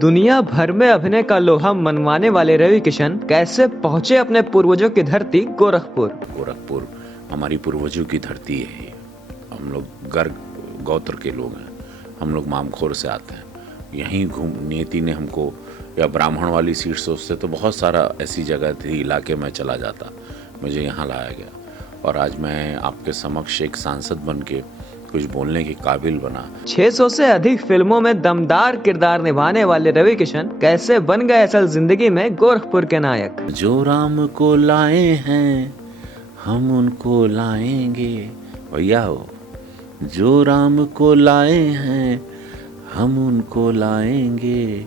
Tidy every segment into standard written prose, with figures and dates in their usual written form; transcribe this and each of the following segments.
दुनिया भर में अभिनय का लोहा मनवाने वाले रवि किशन कैसे पहुंचे अपने पूर्वजों की धरती गोरखपुर। गोरखपुर हमारी पूर्वजों की धरती है। हम लोग गर्ग गोत्र के लोग हैं। हम लोग मामखोर से आते हैं। यहीं नियति ने हमको, या ब्राह्मण वाली सीट सोचते तो बहुत सारा ऐसी जगह थी इलाके में चला जाता, मुझे यहाँ लाया गया और आज मैं आपके समक्ष एक सांसद बन के कुछ बोलने के काबिल बना। 600 से अधिक फिल्मों में दमदार किरदार निभाने वाले रवि किशन कैसे बन गए असल जिंदगी में गोरखपुर के नायक। जो राम को लाए हैं हम उनको लाएंगे, भैया हो। जो राम को लाए हैं हम उनको लाएंगे।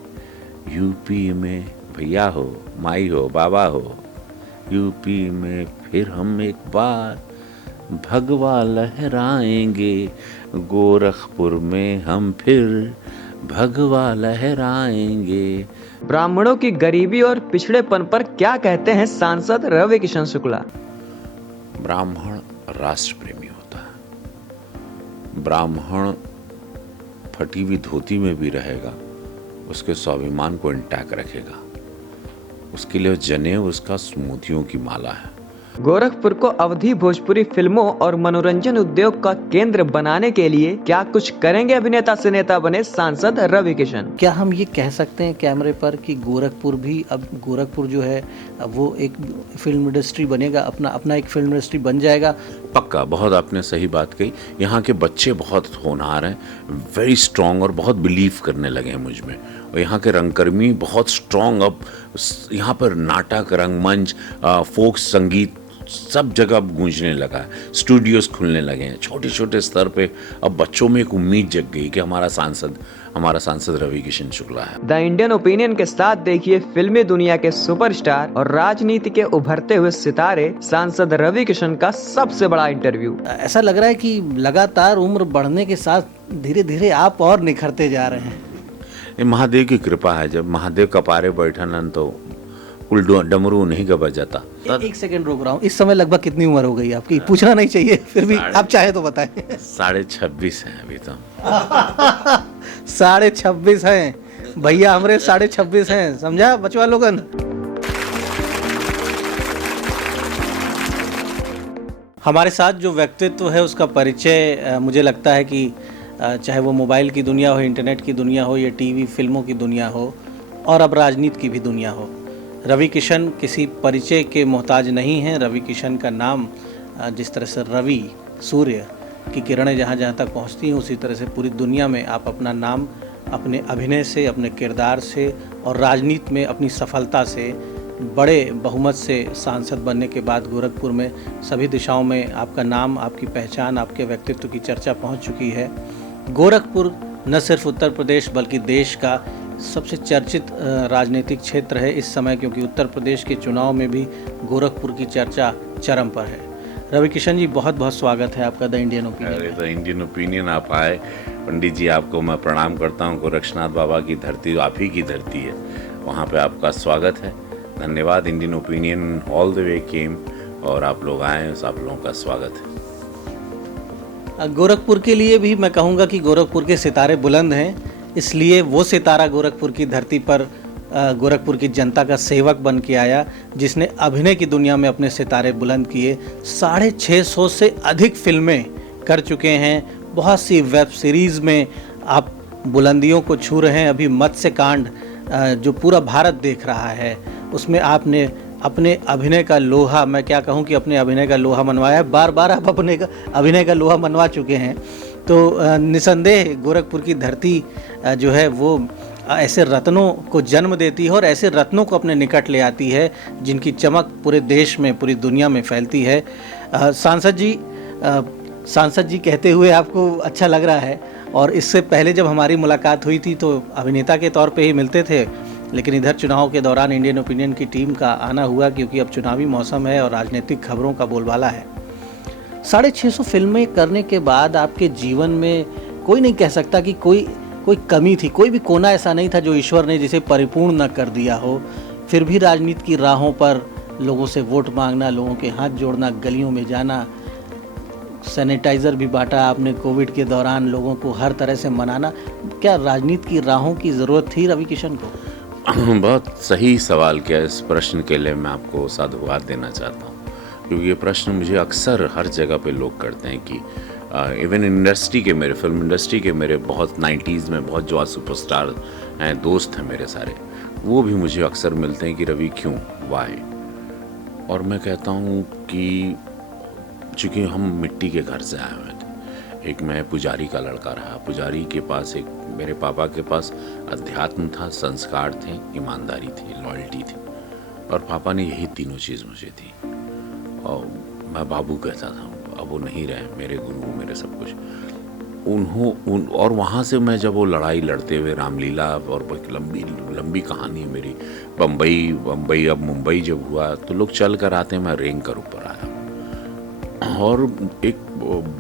यूपी में भैया हो, माई हो, बाबा हो। यूपी में फिर हम एक बार भगवा लहराएंगे। गोरखपुर में हम फिर भगवा लहराएंगे। ब्राह्मणों की गरीबी और पिछड़ेपन पर क्या कहते हैं सांसद रवि किशन शुक्ला। ब्राह्मण राष्ट्र प्रेमी होता है। ब्राह्मण फटी हुई धोती में भी रहेगा, उसके स्वाभिमान को इंटैक्ट रखेगा। उसके लिए जनेऊ उसका मोतियों की माला है। गोरखपुर को अवधी भोजपुरी फिल्मों और मनोरंजन उद्योग का केंद्र बनाने के लिए क्या कुछ करेंगे अभिनेता से नेता बने सांसद रवि किशन। क्या हम ये कह सकते हैं कैमरे पर कि गोरखपुर भी, अब गोरखपुर जो है वो एक फिल्म इंडस्ट्री बनेगा, अपना एक फिल्म इंडस्ट्री बन जाएगा। पक्का, बहुत आपने सही बात कही। यहाँ के बच्चे बहुत होनहार हैं, वेरी स्ट्रॉन्ग, और बहुत बिलीव करने लगे हैं मुझ में। और यहाँ के रंगकर्मी बहुत स्ट्रॉन्ग। अब यहाँ पर नाटक, रंगमंच, फोक संगीत सब जगह अब गूंजने लगा है। स्टूडियोज खुलने लगे हैं छोटे छोटे स्तर पे। अब बच्चों में एक उम्मीद जग गई कि हमारा सांसद रवि किशन शुक्ला है। द इंडियन ओपिनियन के साथ देखिए फिल्मी दुनिया के सुपरस्टार और राजनीति के उभरते हुए सितारे सांसद रवि किशन का सबसे बड़ा इंटरव्यू। ऐसा लग रहा है कि लगातार उम्र बढ़ने के साथ धीरे धीरे आप और निखरते जा रहे हैं। ये महादेव की कृपा है। जब महादेव कपारे बैठन तो कुल डमरू नहीं का बजाता। एक सेकंड रोक रहा हूँ, इस समय लगभग कितनी उम्र हो गई आपकी? पूछना नहीं चाहिए, फिर भी आप चाहे तो बताएं। 26.5 है अभी तो। 26.5 हैं भैया, हमारे 26.5 हैं, समझा बचवा लोगन। हमारे साथ जो व्यक्तित्व है उसका परिचय मुझे लगता है कि चाहे वो मोबाइल की दुनिया हो, इंटरनेट की दुनिया हो, या टीवी फिल्मों की दुनिया हो, और अब राजनीति की भी दुनिया हो, रवि किशन किसी परिचय के मोहताज नहीं हैं। रवि किशन का नाम जिस तरह से रवि सूर्य की किरणें जहाँ जहाँ तक पहुँचती हैं, उसी तरह से पूरी दुनिया में आप अपना नाम अपने अभिनय से, अपने किरदार से और राजनीति में अपनी सफलता से, बड़े बहुमत से सांसद बनने के बाद गोरखपुर में सभी दिशाओं में आपका नाम, आपकी पहचान, आपके व्यक्तित्व की चर्चा पहुँच चुकी है। गोरखपुर न सिर्फ उत्तर प्रदेश बल्कि देश का सबसे चर्चित राजनीतिक क्षेत्र है इस समय, क्योंकि उत्तर प्रदेश के चुनाव में भी गोरखपुर की चर्चा चरम पर है। रवि किशन जी, बहुत बहुत स्वागत है आपका द इंडियन ओपिनियन। अरे द इंडियन ओपिनियन आप आए। पंडित जी, आपको मैं प्रणाम करता हूँ। गोरक्षनाथ बाबा की धरती आप ही की धरती है, वहाँ पे आपका स्वागत है। धन्यवाद। Indian opinion all the way came और आप लोग आए, आप लोगों का स्वागत है। गोरखपुर के लिए भी मैं कहूँगा कि गोरखपुर के सितारे बुलंद हैं, इसलिए वो सितारा गोरखपुर की धरती पर गोरखपुर की जनता का सेवक बन के आया, जिसने अभिनय की दुनिया में अपने सितारे बुलंद किए। 650 से अधिक फिल्में कर चुके हैं, बहुत सी वेब सीरीज़ में आप बुलंदियों को छू रहे हैं। अभी मत्स्य कांड जो पूरा भारत देख रहा है, उसमें आपने अपने अभिनय का लोहा, मैं क्या कहूँ कि अपने अभिनय का लोहा मनवाया है। बार बार आप अपने अभिनय का लोहा मनवा चुके हैं। तो निसंदेह गोरखपुर की धरती जो है वो ऐसे रत्नों को जन्म देती है और ऐसे रत्नों को अपने निकट ले आती है जिनकी चमक पूरे देश में, पूरी दुनिया में फैलती है। सांसद जी कहते हुए आपको अच्छा लग रहा है, और इससे पहले जब हमारी मुलाकात हुई थी तो अभिनेता के तौर पे ही मिलते थे, लेकिन इधर चुनाव के दौरान इंडियन ओपिनियन की टीम का आना हुआ, क्योंकि अब चुनावी मौसम है और राजनीतिक खबरों का बोलबाला है। 650 फिल्में करने के बाद आपके जीवन में कोई नहीं कह सकता कि कोई कमी थी, कोई भी कोना ऐसा नहीं था जो ईश्वर ने जिसे परिपूर्ण न कर दिया हो। फिर भी राजनीति की राहों पर लोगों से वोट मांगना, लोगों के हाथ जोड़ना, गलियों में जाना, सैनिटाइज़र भी बांटा आपने कोविड के दौरान, लोगों को हर तरह से मनाना। क्या राजनीति की राहों की ज़रूरत थी रवि किशन को? बहुत सही सवाल किया। इस प्रश्न के लिए मैं आपको साधुवाद देना चाहता हूँ, क्योंकि ये प्रश्न मुझे अक्सर हर जगह पे लोग करते हैं कि इवन इंडस्ट्री के, मेरे फिल्म इंडस्ट्री के मेरे बहुत 90s में बहुत जो आज सुपरस्टार हैं, दोस्त हैं मेरे सारे, वो भी मुझे अक्सर मिलते हैं कि रवि क्यों, वाई। और मैं कहता हूँ कि चूँकि हम मिट्टी के घर से आए हुए थे, एक मैं पुजारी का लड़का रहा, पुजारी के पास, एक मेरे पापा के पास अध्यात्म था, संस्कार थे, ईमानदारी थी, लॉयल्टी थी, और पापा ने यही तीनों चीज़ मुझे दी। और मैं बाबू कहता था, अब वो नहीं रहे, मेरे गुरु, मेरे सब कुछ और वहाँ से मैं जब वो लड़ाई लड़ते हुए रामलीला, और लंबी लंबी कहानी है मेरी, बम्बई अब मुंबई जब हुआ तो लोग चल कर आते, मैं रेंग कर ऊपर आया। और एक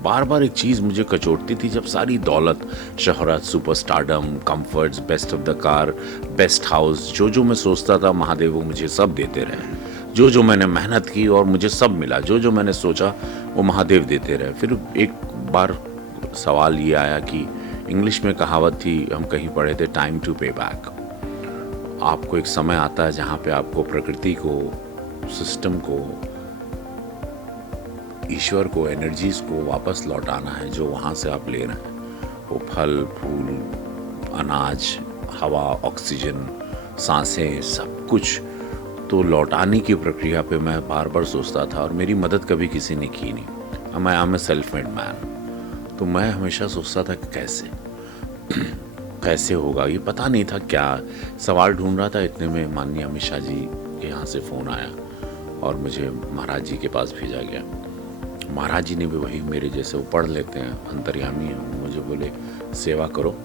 बार बार एक चीज़ मुझे कचोटती थी, जब सारी दौलत, शोहरत, superstardom, comforts, best of the car, best house, जो मैं सोचता था महादेव वो मुझे सब देते रहे, जो मैंने मेहनत की और मुझे सब मिला, जो मैंने सोचा वो महादेव देते रहे। फिर एक बार सवाल ये आया कि इंग्लिश में कहावत थी, हम कहीं पढ़े थे, टाइम टू पे बैक। आपको एक समय आता है जहाँ पे आपको प्रकृति को, सिस्टम को, ईश्वर को, एनर्जीज को वापस लौटाना है, जो वहाँ से आप ले रहे हैं, वो फल फूल, अनाज, हवा, ऑक्सीजन, सांसें, सब कुछ तो लौटाने की प्रक्रिया पे मैं बार बार सोचता था। और मेरी मदद कभी किसी ने की नहीं। मैं I am a self made man, तो मैं हमेशा सोचता था कि कैसे होगा, ये पता नहीं था क्या सवाल ढूंढ रहा था। इतने में माननीय अमित शाह जी के यहाँ से फ़ोन आया और मुझे महाराज जी के पास भेजा गया। महाराज जी ने भी वही मेरे जैसे, वो पढ़ लेते हैं, अंतर्यामी हैं, मुझे बोले सेवा करो।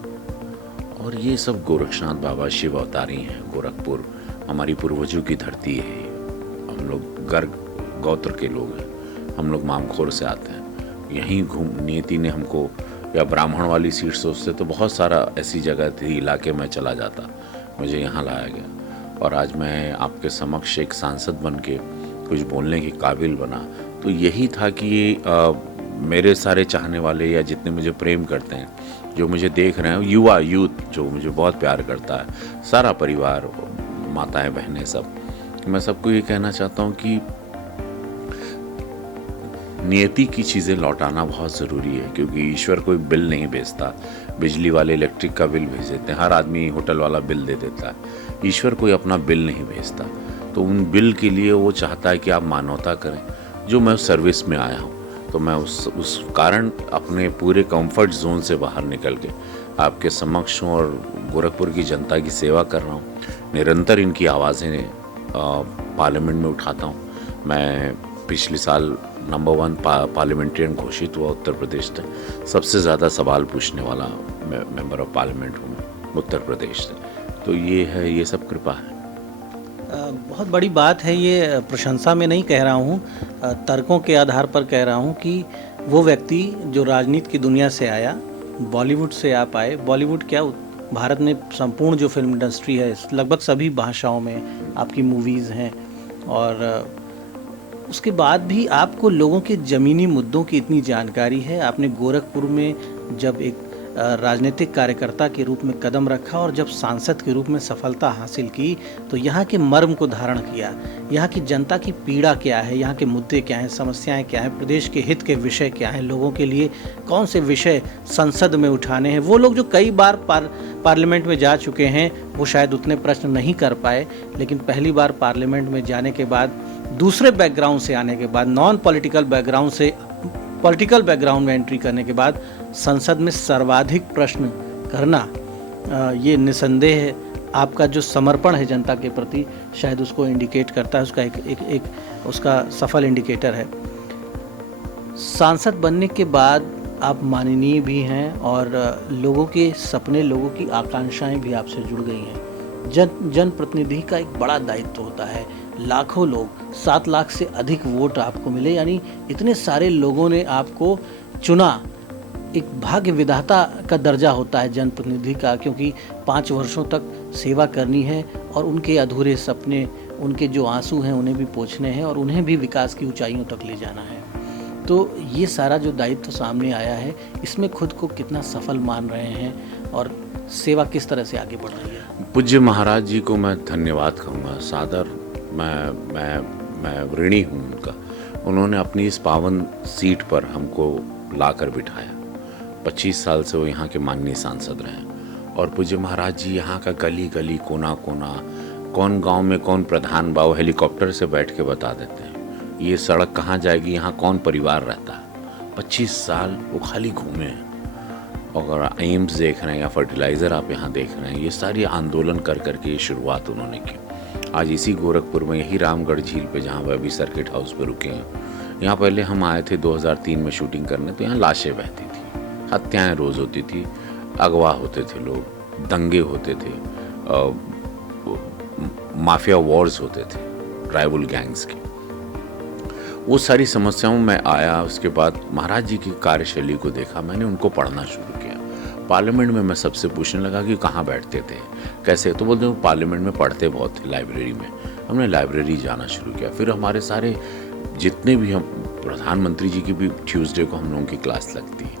और ये सब गोरक्षनाथ बाबा शिव अवतारी हैं, गोरखपुर हमारी पूर्वजों की धरती है। हम लोग गर्ग गोत्र के लोग हैं, हम लोग मामखोर से आते हैं। यहीं नियति ने हमको, या ब्राह्मण वाली सीट सोचते तो बहुत सारा ऐसी जगह थी, इलाके में चला जाता, मुझे यहाँ लाया गया। और आज मैं आपके समक्ष एक सांसद बन के कुछ बोलने के काबिल बना, तो यही था कि मेरे सारे चाहने वाले, या जितने मुझे प्रेम करते हैं, जो मुझे देख रहे हैं, यूथ जो मुझे बहुत प्यार करता है, सारा परिवार, माताएं, बहनें, सब, मैं सबको ये कहना चाहता हूँ कि नियति की चीज़ें लौटाना बहुत ज़रूरी है, क्योंकि ईश्वर कोई बिल नहीं भेजता। बिजली वाले इलेक्ट्रिक का बिल भेज देते हैं, हर आदमी होटल वाला बिल दे देता है, ईश्वर कोई अपना बिल नहीं भेजता। तो उन बिल के लिए वो चाहता है कि आप मानवता करें। जो मैं सर्विस में आया हूँ, तो मैं उस कारण अपने पूरे कंफर्ट जोन से बाहर निकल के आपके समक्ष हूँ और गोरखपुर की जनता की सेवा कर रहा हूँ। निरंतर इनकी आवाज़ें पार्लियामेंट में उठाता हूँ। मैं पिछले साल नंबर 1 पार्लियामेंट्रियन घोषित हुआ उत्तर प्रदेश से, सबसे ज़्यादा सवाल पूछने वाला मेंबर ऑफ पार्लियामेंट हूँ मैं उत्तर प्रदेश से। तो ये है, ये सब कृपा है। बहुत बड़ी बात है ये, प्रशंसा में नहीं कह रहा हूँ, तर्कों के आधार पर कह रहा हूँ कि वो व्यक्ति जो राजनीति की दुनिया से आया, बॉलीवुड से आप आए, बॉलीवुड क्या, भारत में संपूर्ण जो फिल्म इंडस्ट्री है, लगभग सभी भाषाओं में आपकी मूवीज़ हैं, और उसके बाद भी आपको लोगों के ज़मीनी मुद्दों की इतनी जानकारी है। आपने गोरखपुर में जब एक राजनीतिक कार्यकर्ता के रूप में कदम रखा और जब सांसद के रूप में सफलता हासिल की, तो यहाँ के मर्म को धारण किया, यहाँ की जनता की पीड़ा क्या है, यहाँ के मुद्दे क्या हैं, समस्याएं क्या हैं, प्रदेश के हित के विषय क्या हैं, लोगों के लिए कौन से विषय संसद में उठाने हैं। वो लोग जो कई बार पार्लियामेंट में जा चुके हैं, वो शायद उतने प्रश्न नहीं कर पाए, लेकिन पहली बार पार्लियामेंट में जाने के बाद, दूसरे बैकग्राउंड से आने के बाद, नॉन पॉलिटिकल बैकग्राउंड से पॉलिटिकल बैकग्राउंड में एंट्री करने के बाद संसद में सर्वाधिक प्रश्न करना, ये निसंदेह आपका जो समर्पण है जनता के प्रति, शायद उसको इंडिकेट करता है, उसका एक उसका सफल इंडिकेटर है। सांसद बनने के बाद आप माननीय भी हैं और लोगों के सपने, लोगों की आकांक्षाएं भी आपसे जुड़ गई हैं। जनप्रतिनिधि का एक बड़ा दायित्व होता है, लाखों लोग, 7 लाख से अधिक वोट आपको मिले, यानी इतने सारे लोगों ने आपको चुना। एक भाग्य विधाता का दर्जा होता है जनप्रतिनिधि का, क्योंकि 5 वर्षों तक सेवा करनी है और उनके अधूरे सपने, उनके जो आंसू हैं उन्हें भी पोंछने हैं और उन्हें भी विकास की ऊंचाइयों तक ले जाना है। तो ये सारा जो दायित्व सामने आया है, इसमें खुद को कितना सफल मान रहे हैं और सेवा किस तरह से आगे बढ़ रही है? पूज्य महाराज जी को मैं धन्यवाद कहूँगा, सादर मैं ऋणी हूँ उनका। उन्होंने अपनी इस पावन सीट पर हमको लाकर बिठाया। 25 साल से वो यहाँ के माननीय सांसद रहे और पूज्य महाराज जी यहाँ का गली गली कोना कोना, कौन गांव में कौन प्रधान बा, वो हेलीकॉप्टर से बैठ के बता देते हैं ये सड़क कहाँ जाएगी, यहाँ कौन परिवार रहता है। 25 साल वो खाली घूमे हैं। और एम्स देख रहे हैं या फर्टिलाइज़र आप यहाँ देख रहे हैं, ये सारी आंदोलन कर करके ये शुरुआत उन्होंने की। आज इसी गोरखपुर में, यही रामगढ़ झील पे जहाँ पर अभी सर्किट हाउस पे रुके हैं, यहाँ पहले हम आए थे 2003 में शूटिंग करने, तो यहाँ लाशें बहती थी, हत्याएं रोज़ होती थी, अगवा होते थे लोग, दंगे होते थे, माफिया वॉर्स होते थे, ट्राइबल गैंग्स के। वो सारी समस्याओं में आया। उसके बाद महाराज जी की कार्यशैली को देखा, मैंने उनको पढ़ना शुरू किया। पार्लियामेंट में मैं सबसे पूछने लगा कि कहाँ बैठते थे, कैसे, तो बोलते वो पार्लियामेंट में पढ़ते बहुत थे, लाइब्रेरी में। हमने लाइब्रेरी जाना शुरू किया। फिर हमारे सारे जितने भी, हम प्रधानमंत्री जी की भी ट्यूसडे को हम लोगों की क्लास लगती है,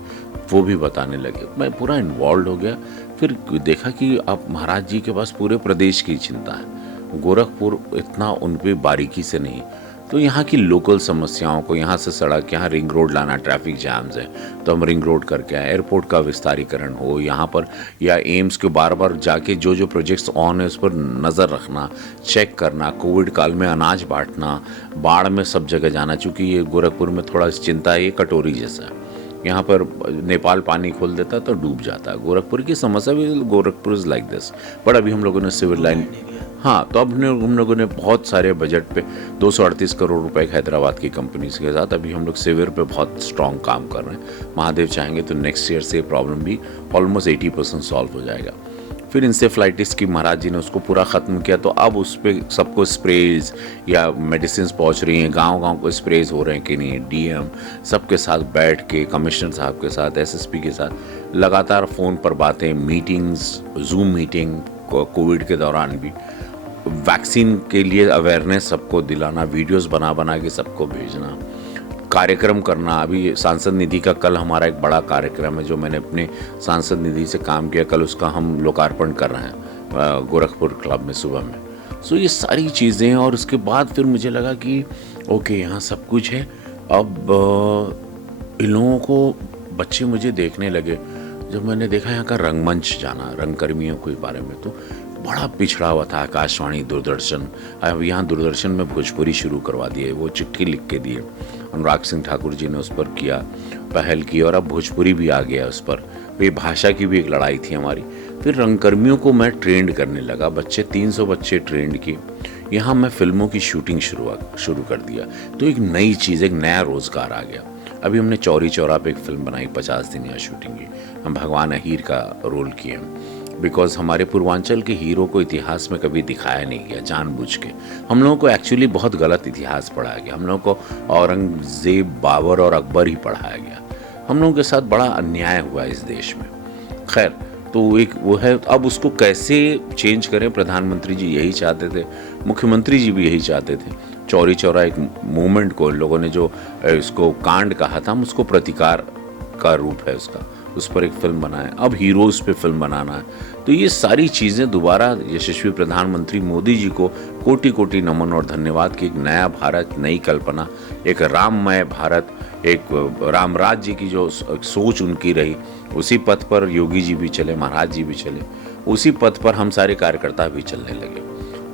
वो भी बताने लगे। मैं पूरा इन्वॉल्व हो गया। फिर देखा कि अब महाराज जी के पास पूरे प्रदेश की चिंता है, गोरखपुर इतना उन पर बारीकी से नहीं। तो यहाँ की लोकल समस्याओं को, यहाँ से सड़क, यहाँ रिंग रोड लाना, ट्रैफिक जैम्स है तो हम रिंग रोड करके आए, एयरपोर्ट का विस्तारीकरण हो यहाँ पर, या एम्स के बार बार जाके जो जो प्रोजेक्ट्स ऑन है उस पर नज़र रखना, चेक करना, कोविड काल में अनाज बांटना, बाढ़ में सब जगह जाना। चूँकि ये गोरखपुर में थोड़ा चिंता है, ये कटोरी जैसा है, यहाँ पर नेपाल पानी खोल देता तो डूब जाता है। गोरखपुर की समस्या भी, Gorakhpur is like this. But अभी हम लोगों ने सिविल लाइन, हाँ, तो अब हम लोगों ने बहुत सारे बजट पे 238 करोड़ रुपए हैदराबाद की कंपनीज के साथ, अभी हम लोग सिविर पे बहुत स्ट्रॉन्ग काम कर रहे हैं। महादेव चाहेंगे तो नेक्स्ट ईयर से प्रॉब्लम भी ऑलमोस्ट 80% सॉल्व हो जाएगा। फिर इंसेफ्लाइटिस की महाराज जी ने उसको पूरा ख़त्म किया, तो अब उस पर सबको स्प्रेज या मेडिसिन पहुंच रही हैं, गांव-गांव को स्प्रेज हो रहे हैं कि नहीं। डीएम सबके साथ बैठ के, कमिश्नर साहब के साथ, एसएसपी के साथ लगातार फ़ोन पर बातें, मीटिंग्स, जूम मीटिंग, कोविड के दौरान भी वैक्सीन के लिए अवेयरनेस सबको दिलाना, वीडियोस बना बना के सबको भेजना, कार्यक्रम करना। अभी सांसद निधि का कल हमारा एक बड़ा कार्यक्रम है जो मैंने अपने सांसद निधि से काम किया, कल उसका हम लोकार्पण कर रहे हैं गोरखपुर क्लब में सुबह में। सो ये सारी चीज़ें, और उसके बाद फिर मुझे लगा कि ओके यहाँ सब कुछ है। अब इन लोगों को, बच्चे मुझे देखने लगे। जब मैंने देखा यहाँ का रंगमंच जाना, रंगकर्मियों के बारे में, तो बड़ा पिछड़ा हुआ था। आकाशवाणी, दूरदर्शन, अब यहाँ दूरदर्शन में भोजपुरी शुरू करवा दिए, वो चिट्ठी लिख के दिए, अनुराग सिंह ठाकुर जी ने उस पर किया, पहल की, और अब भोजपुरी भी आ गया उस पर। ये भाषा की भी एक लड़ाई थी हमारी। फिर रंगकर्मियों को मैं ट्रेंड करने लगा, बच्चे 300 बच्चे ट्रेंड किए। यहाँ मैं फिल्मों की शूटिंग शुरू कर दिया, तो एक नई चीज़, एक नया रोज़गार आ गया। अभी हमने चौरी चौरा पे एक फिल्म बनाई, 50 दिन यहाँ शूटिंग की। हम भगवान अहीर का रोल किए, बिकॉज हमारे पूर्वांचल के हीरो को इतिहास में कभी दिखाया नहीं गया जानबूझ के। हम लोगों को एक्चुअली बहुत गलत इतिहास पढ़ाया गया। हम लोगों को औरंगजेब, बाबर और अकबर ही पढ़ाया गया। हम लोगों के साथ बड़ा अन्याय हुआ इस देश में। खैर, तो एक वो है, अब उसको कैसे चेंज करें। प्रधानमंत्री जी यही चाहते थे, मुख्यमंत्री जी भी यही चाहते थे। चौरी चौरा एक मूवमेंट को, लोगों ने जो इसको कांड कहा था, हम उसको प्रतिकार का रूप है उसका, उस पर एक फिल्म बनाए। अब हीरोज़ पे फिल्म बनाना है। तो ये सारी चीज़ें दोबारा यशस्वी प्रधानमंत्री मोदी जी को कोटि कोटि नमन और धन्यवाद कि एक नया भारत, नई कल्पना, एक राममय भारत, एक राम राज्य की जो सोच उनकी रही, उसी पथ पर योगी जी भी चले, महाराज जी भी चले, उसी पथ पर हम सारे कार्यकर्ता भी चलने लगे।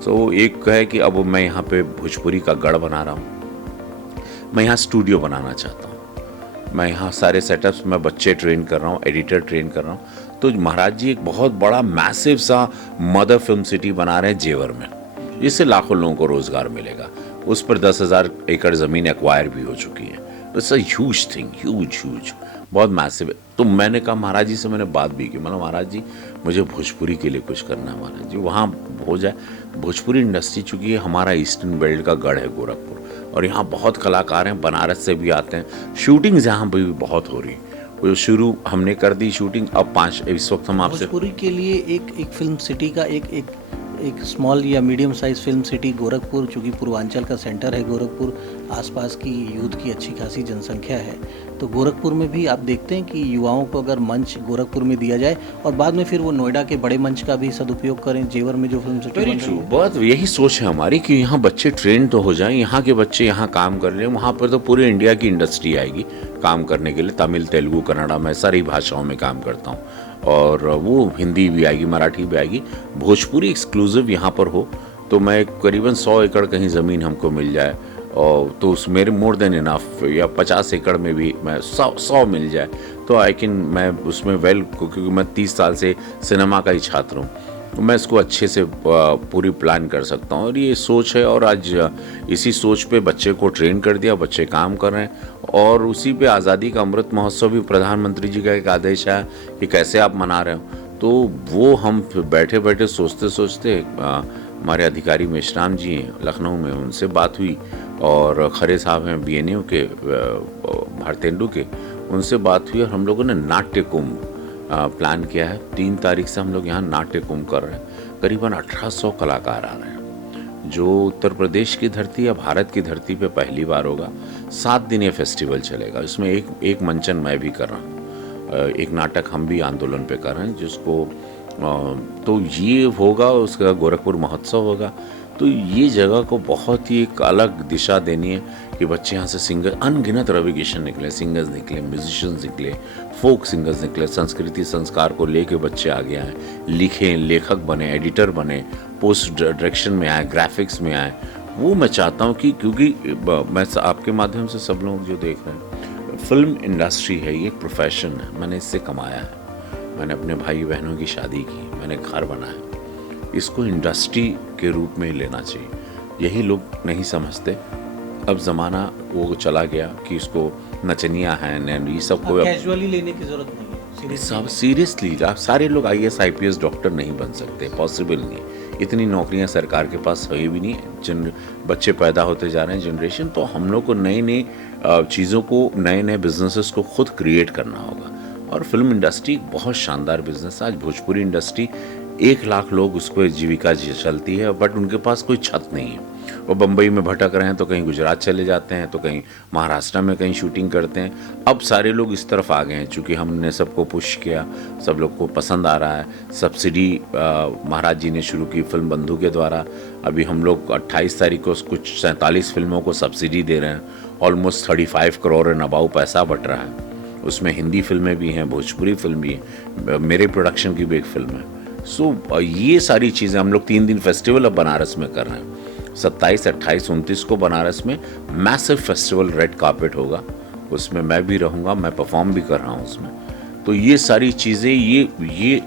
तो एक है कि अब मैं यहाँ पे भोजपुरी का गढ़ बना रहा हूँ। मैं यहाँ स्टूडियो बनाना चाहता हूँ। मैं यहाँ सारे सेटअप्स में बच्चे ट्रेन कर रहा हूँ, एडिटर ट्रेन कर रहा हूँ। तो महाराज जी एक बहुत बड़ा मैसिव सा मदर फिल्म सिटी बना रहे हैं जेवर में, जिससे लाखों लोगों को रोज़गार मिलेगा। उस पर 10,000 एकड़ ज़मीन एक्वायर भी हो चुकी है। It's a huge thing, huge, बहुत मैसिव है। तो मैंने कहा महाराज जी से, मैंने बात भी की, मतलब महाराज जी मुझे भोजपुरी के लिए कुछ करना है, महाराज जी वहाँ हो जाए। भोजपुरी इंडस्ट्री चूँकि हमारा ईस्टर्न बेल्ट का गढ़ है गोरखपुर, और यहाँ बहुत कलाकार हैं, बनारस से भी आते हैं। शूटिंग्स यहाँ पर भी बहुत हो रही, वो शुरू हमने कर दी शूटिंग। अब 5 इस वक्त हम आपसे भोजपुरी के लिए एक फिल्म सिटी का एक स्मॉल या medium size film city Gorakhpur, चूँकि पूर्वांचल का सेंटर है गोरखपुर, आसपास की यूथ की अच्छी खासी जनसंख्या है, तो गोरखपुर में भी आप देखते हैं कि युवाओं को अगर मंच गोरखपुर में दिया जाए और बाद में फिर वो नोएडा के बड़े मंच का भी सदुपयोग करें, जेवर में जो फिल्म सिटी वेरी बन रही ट्रू, है। बहुत यही सोच है हमारी कि यहाँ बच्चे ट्रेन तो हो जाएं, यहाँ के बच्चे यहाँ काम कर लें, वहाँ पर तो पूरे इंडिया की इंडस्ट्री आएगी काम करने के लिए। तमिल, तेलुगु, कन्नड़ा, मैं सारी भाषाओं में काम करता हूँ और वो हिंदी भी आएगी, मराठी भी आएगी। भोजपुरी एक्सक्लूसिव यहाँ पर हो तो मैं करीबन 100 एकड़ कहीं ज़मीन हमको मिल जाए और तो उस मेरे मोर देन इनफ, या 50 एकड़ में भी मैं 100 मिल जाए तो आई कैन, मैं उसमें क्योंकि मैं 30 साल से सिनेमा का ही छात्र हूँ, मैं इसको अच्छे से पूरी प्लान कर सकता हूँ। और ये सोच है और आज इसी सोच पे बच्चे को ट्रेन कर दिया, बच्चे काम कर रहे हैं और उसी पे आज़ादी का अमृत महोत्सव भी प्रधानमंत्री जी का एक आदेश है कि कैसे आप मना रहे हो, तो वो हम बैठे बैठे सोचते सोचते हमारे अधिकारी मेश्राम जी हैं लखनऊ में, उनसे बात हुई और खरे साहब हैं BNU के भारतेंदु के, उनसे बात हुई और हम लोगों ने नाट्य कुंभ प्लान किया है। 3 तारीख से हम लोग यहाँ नाट्य कुंभ कर रहे हैं। करीबन 1800 कलाकार आ रहे हैं, जो उत्तर प्रदेश की धरती या भारत की धरती पे पहली बार होगा। 7 दिन ये फेस्टिवल चलेगा। इसमें एक मंचन मैं भी कर रहा हूँ, एक नाटक हम भी आंदोलन पे कर रहे हैं जिसको तो ये होगा, उसका गोरखपुर महोत्सव होगा। तो ये जगह को बहुत ही एक अलग दिशा देनी है कि बच्चे यहाँ से सिंगर, अनगिनत रवि किशन निकले, सिंगर्स निकले, म्यूजिशियंस निकले, फोक सिंगर्स निकले, संस्कृति संस्कार को लेके बच्चे आगे आए, लिखें, लेखक बने, एडिटर बने, पोस्ट डायरेक्शन में आए, ग्राफिक्स में आए। वो मैं चाहता हूँ कि क्योंकि मैं आपके माध्यम से सब लोग जो देख रहे हैं, फिल्म इंडस्ट्री है, ये प्रोफेशन है, मैंने इससे कमाया है, मैंने अपने भाई बहनों की शादी की, मैंने घर बनाया, इसको इंडस्ट्री के रूप में ही लेना चाहिए। यही लोग नहीं समझते। अब ज़माना वो चला गया कि इसको नचनिया है, ये सब को कैजुअली लेने की जरूरत नहीं है। सब सीरियसली आप सारे लोग IAS IPS डॉक्टर नहीं बन सकते, पॉसिबल नहीं। इतनी नौकरियां सरकार के पास है भी नहीं। बच्चे पैदा होते जा रहे हैं जनरेशन, तो हम लोग को नई नई चीज़ों को, नए नए बिजनेसेस को खुद क्रिएट करना होगा। और फिल्म इंडस्ट्री बहुत शानदार बिजनेस है। आज भोजपुरी इंडस्ट्री 1 लाख लोग उस पर जीविका चलती है, बट उनके पास कोई छत नहीं है। वो बम्बई में भटक रहे हैं तो कहीं गुजरात चले जाते हैं, तो कहीं महाराष्ट्र में कहीं शूटिंग करते हैं। अब सारे लोग इस तरफ आ गए हैं चूँकि हमने सबको पुश किया, सब लोग को पसंद आ रहा है। सब्सिडी महाराज जी ने शुरू की फिल्म बंधु के द्वारा। अभी हम लोग 28 तारीख को कुछ 47 फिल्मों को सब्सिडी दे रहे हैं। ऑलमोस्ट 35 करोड़ एंड अबाउ पैसा बट रहा है। उसमें हिंदी फिल्में भी हैं, भोजपुरी फिल्म भी है, मेरे प्रोडक्शन की भी एक फिल्म है। सो ये सारी चीज़ें हम लोग 3 दिन फेस्टिवल अब बनारस में कर रहे हैं। 27, 28, 29 को बनारस में मैसिव फेस्टिवल रेड कार्पेट होगा, उसमें मैं भी रहूँगा, मैं परफॉर्म भी कर रहा हूँ उसमें। तो ये सारी चीज़ें ये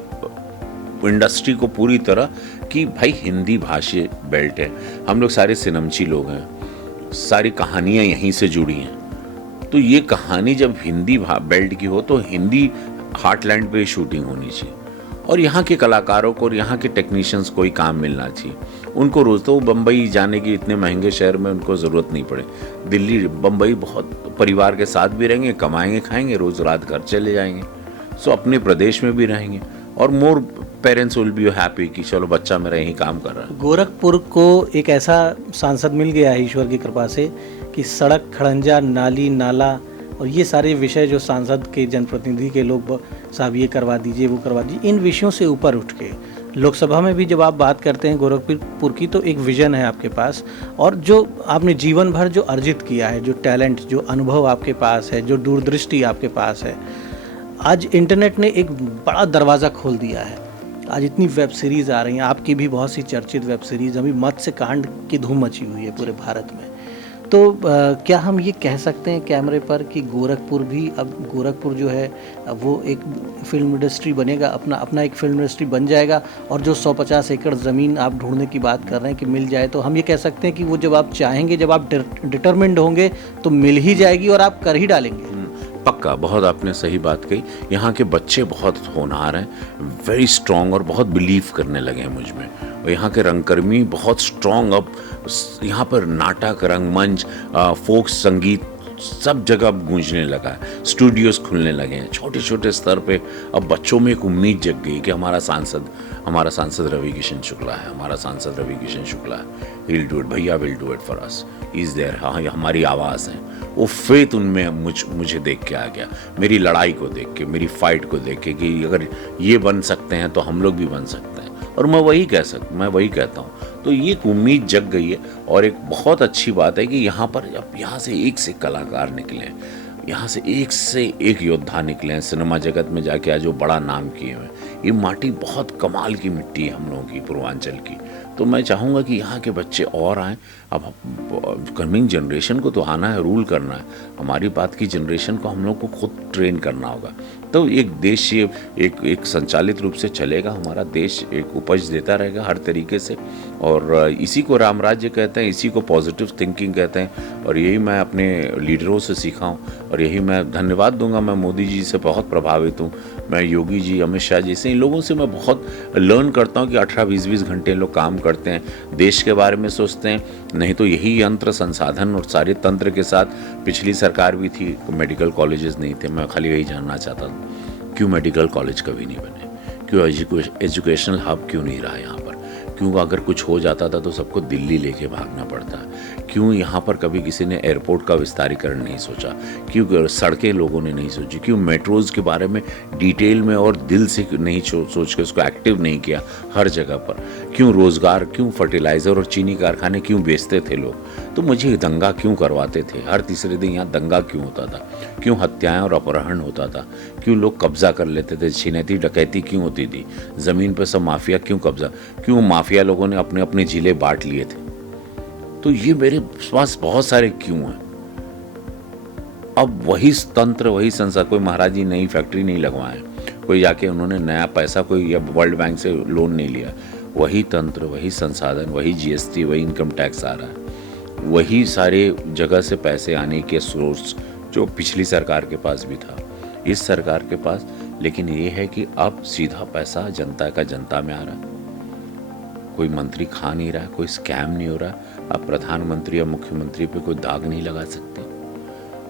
इंडस्ट्री को पूरी तरह कि भाई हिंदी भाषी बेल्ट है, हम लोग सारे सिनमची लोग हैं, सारी कहानियाँ यहीं से जुड़ी हैं। तो ये कहानी जब हिंदी बेल्ट की हो तो हिंदी हार्टलैंड पे शूटिंग होनी चाहिए और यहाँ के कलाकारों को और यहाँ के टेक्नीशियंस को ही काम मिलना चाहिए। उनको रोज़ तो बम्बई जाने की, इतने महंगे शहर में उनको ज़रूरत नहीं पड़े। दिल्ली, बम्बई बहुत परिवार के साथ भी रहेंगे, कमाएंगे, खाएंगे, रोज़ रात घर चले जाएंगे। सो अपने प्रदेश में भी रहेंगे और मोर पेरेंट्स विल बी हैप्पी कि चलो बच्चा मेरा यहीं काम कर रहा है। गोरखपुर को एक ऐसा सांसद मिल गया है ईश्वर की कृपा से कि सड़क, खड़ंजा, नाली, नाला और ये सारे विषय जो सांसद के, जनप्रतिनिधि के लोग साहब ये करवा दीजिए, वो करवा दीजिए, इन विषयों से ऊपर उठ के लोकसभा में भी जब आप बात करते हैं गोरखपुर की, तो एक विजन है आपके पास और जो आपने जीवन भर जो अर्जित किया है, जो टैलेंट, जो अनुभव आपके पास है, जो दूरदृष्टि आपके पास है, आज इंटरनेट ने एक बड़ा दरवाज़ा खोल दिया है। आज इतनी वेब सीरीज़ आ रही हैं, आपकी भी बहुत सी चर्चित वेब सीरीज़, अभी मत्स्य कांड की धूम मची हुई है पूरे भारत में। तो क्या हम ये कह सकते हैं कैमरे पर कि गोरखपुर भी, अब गोरखपुर जो है वो एक फिल्म इंडस्ट्री बनेगा, अपना एक फिल्म इंडस्ट्री बन जाएगा और जो 150 एकड़ ज़मीन आप ढूंढने की बात कर रहे हैं कि मिल जाए, तो हम ये कह सकते हैं कि वो जब आप चाहेंगे, जब आप डिटरमिन्ड होंगे तो मिल ही जाएगी और आप कर ही डालेंगे। पक्का, बहुत आपने सही बात कही। यहाँ के बच्चे बहुत होनहार हैं, वेरी स्ट्रॉन्ग और बहुत बिलीव करने लगे हैं मुझ में। और यहाँ के रंगकर्मी बहुत स्ट्रॉन्ग, अब यहाँ पर नाटक, रंगमंच, फोक संगीत सब जगह अब गूंजने लगा है, स्टूडियोज खुलने लगे हैं छोटे छोटे स्तर पे। अब बच्चों में एक उम्मीद जग गई कि हमारा सांसद रवि किशन शुक्ला है, हमारा सांसद रवि किशन शुक्ला है, विल डू इट, भैया will do it for us, is there, हाँ ये हमारी आवाज़ है। वो फेथ उनमें मुझे देख के आ गया, मेरी लड़ाई को देख के, मेरी फाइट को देख के कि अगर ये बन सकते हैं तो हम लोग भी बन सकते हैं। और मैं वही कहता हूँ। तो ये एक उम्मीद जग गई है। और एक बहुत अच्छी बात है कि यहाँ पर अब यहाँ से एक से कलाकार निकले हैं, यहाँ से एक योद्धा निकले हैं, सिनेमा जगत में जाके आज जो बड़ा नाम किए हुए हैं। ये माटी बहुत कमाल की मिट्टी है हम लोगों की, पूर्वांचल की। तो मैं चाहूँगा कि यहाँ के बच्चे और आएँ। अब कमिंग जनरेशन को तो आना है, रूल करना है। हमारी बात की जनरेशन को हम लोग को खुद ट्रेन करना होगा। तो एक देश ये एक संचालित रूप से चलेगा, हमारा देश एक उपज देता रहेगा हर तरीके से। और इसी को राम राज्य कहते हैं, इसी को पॉजिटिव थिंकिंग कहते हैं। और यही मैं अपने लीडरों से सीखा हूँ और यही मैं धन्यवाद दूंगा। मैं मोदी जी से बहुत प्रभावित हूँ, मैं योगी जी, अमित शाह जैसे इन लोगों से मैं बहुत लर्न करता हूँ कि 18-20 घंटे लोग काम करते हैं, देश के बारे में सोचते हैं। नहीं तो यही यंत्र संसाधन और सारे तंत्र के साथ पिछली सरकार भी थी, मेडिकल कॉलेजेस नहीं थे। मैं खाली यही जानना चाहता था क्यों मेडिकल कॉलेज कभी नहीं बने, क्यों एजुकेशनल हब क्यों नहीं रहा यहाँ पर, क्यों अगर कुछ हो जाता था तो सबको दिल्ली लेके भागना पड़ता, क्यों यहाँ पर कभी किसी ने एयरपोर्ट का विस्तारीकरण नहीं सोचा, क्यों सड़कें लोगों ने नहीं सोची, क्यों मेट्रोज़ के बारे में डिटेल में और दिल से नहीं सोच के उसको एक्टिव नहीं किया हर जगह पर, क्यों रोज़गार, क्यों फर्टिलाइज़र और चीनी कारखाने क्यों बेचते थे लोग, तो मुझे दंगा क्यों करवाते थे, हर तीसरे दिन यहाँ दंगा क्यों होता था, क्यों हत्याएं और अपहरण होता था, क्यों लोग कब्जा कर लेते थे, छिनैती डकैती क्यों होती थी, ज़मीन पर सब माफिया क्यों कब्जा, क्यों माफिया लोगों ने अपने अपने जिले बांट लिए थे। तो ये मेरे पास बहुत सारे क्यों हैं। अब वही तंत्र, वही संसार, कोई महाराज जी नई फैक्ट्री नहीं लगवाए, कोई जाके उन्होंने नया पैसा कोई या वर्ल्ड बैंक से लोन नहीं लिया, वही तंत्र, वही संसाधन, वही जीएसटी, वही इनकम टैक्स आ रहा है, वही सारे जगह से पैसे आने के सोर्स जो पिछली सरकार के पास भी था, इस सरकार के पास। लेकिन ये है कि अब सीधा पैसा जनता का जनता में आ रहा है, कोई मंत्री खा नहीं रहा, कोई स्कैम नहीं हो रहा। अब प्रधानमंत्री या मुख्यमंत्री पे कोई दाग नहीं लगा सकते,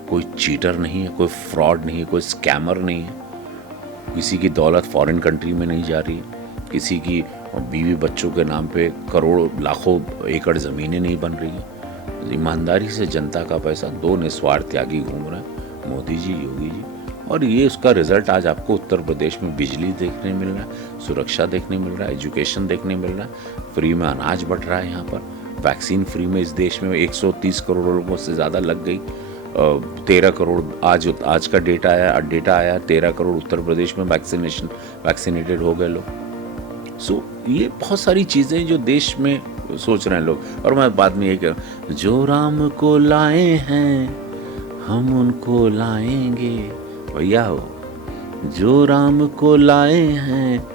कोई चीटर नहीं है, कोई फ्रॉड नहीं है, कोई स्कैमर नहीं है, किसी की दौलत फॉरेन कंट्री में नहीं जा रही है, किसी की बीवी बच्चों के नाम पे करोड़ों लाखों एकड़ ज़मीनें नहीं बन रही हैं। ईमानदारी से जनता का पैसा दो निस्वार्थ त्यागी घूम रहा है, मोदी जी, योगी जी। और ये उसका रिजल्ट आज आपको उत्तर प्रदेश में बिजली देखने मिल रहा है, सुरक्षा देखने मिल रहा है, एजुकेशन देखने मिल रहा है, फ्री में अनाज बढ़ रहा है यहाँ पर, वैक्सीन फ्री में इस देश में 130 करोड़ लोगों से ज़्यादा लग गई। 13 करोड़ आज का डेटा आया 13 करोड़ उत्तर प्रदेश में वैक्सीनेटेड हो गए लोग। सो ये बहुत सारी चीज़ें जो देश में सोच रहे हैं लोग। और मैं बाद में ये कह, जो राम को लाए हैं हम उनको लाएंगे, भैया हो, जो राम को लाए हैं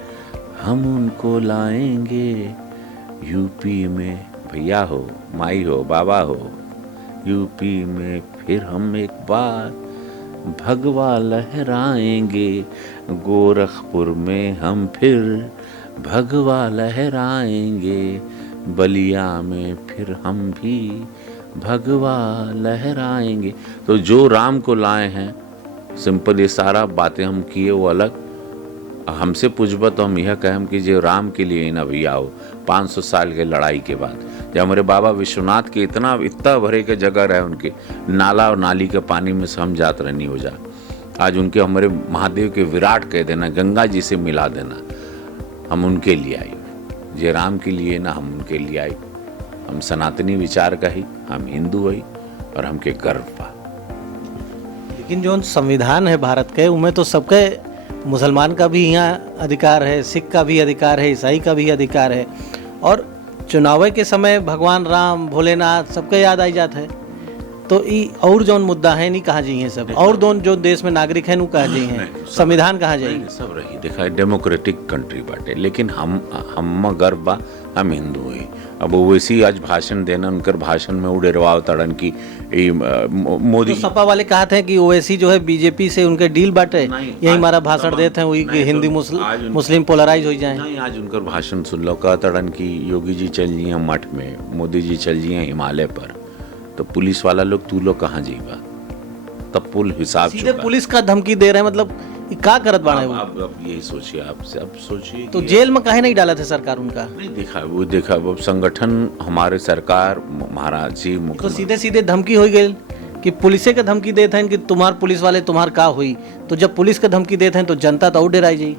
हम उनको लाएंगे, यूपी में भैया हो, माई हो, बाबा हो, यूपी में फिर हम एक बार भगवा लहराएंगे, गोरखपुर में हम फिर भगवा लहराएंगे, बलिया में फिर हम भी भगवा लहराएंगे। तो जो राम को लाए हैं, सिंपल ये सारा बातें हम किए वो अलग। हमसे पूछबा तो हम यह कहें कि जो राम के लिए ना भैया हो, 500 साल के लड़ाई के बाद जब हमारे बाबा विश्वनाथ के इतना भरे के जगह रहे, उनके नाला और नाली के पानी में से हम जात रहनी हो जा। आज उनके हमारे महादेव के विराट कह देना, गंगा जी से मिला देना, हम उनके लिए आए, जे राम के लिए ना हम उनके लिए आए। हम सनातनी विचार का ही, हम हिंदू है और हमके गर्व पा। लेकिन जो संविधान है भारत के, उनमें तो सबके, मुसलमान का भी यहाँ अधिकार है, सिख का भी अधिकार है, ईसाई का भी अधिकार है। और चुनाव के समय भगवान राम, भोलेनाथ सबके याद आई जाता है। तो ये और जौन मुद्दा है नहीं कहाँ जाइए सब, और दोन जो देश में नागरिक हैं कहाँ जाइए, संविधान कहाँ जाइए, सब रही देखा डेमोक्रेटिक कंट्री बाटे। लेकिन हम गर्व बा, हम हिंदू हैं। अब ओवैसी आज भाषण देना, उनकर भाषण में उड़ेरवाव तड़न की मोदी तो सपा वाले कहा थे कि ओवैसी जो है बीजेपी से उनके डील बाटे, यही हमारा भाषण देते हैं, वही हिंदी मुस्लिम पोलराइज हो जाए। नहीं, आज उनकर भाषण सुन लो, कहा तड़न की योगी जी चल जी मठ में, मोदी जी चल जी हिमालय पर, तो पुलिस वाला लोग तू लोग कहाँ जीवा, तब पुल हिसाब सीधे चुका। पुलिस का धमकी दे रहे हैं, मतलब ये का करत बाड़े वो? अब यही सोचिए, आपसे अब सोचिए तो कि- जेल में काहे नहीं डाला था सरकार उनका? नहीं देखा वो संगठन, हमारे सरकार, महाराज जी, तो मुख्यमंत्री, सीधे सीधे धमकी हो गई कि पुलिसे के धमकी देते हैं कि तुम्हार पुलिस वाले तुम्हार का हुई। तो जब पुलिस के धमकी देते हैं तो जनता तो और डराई जाई।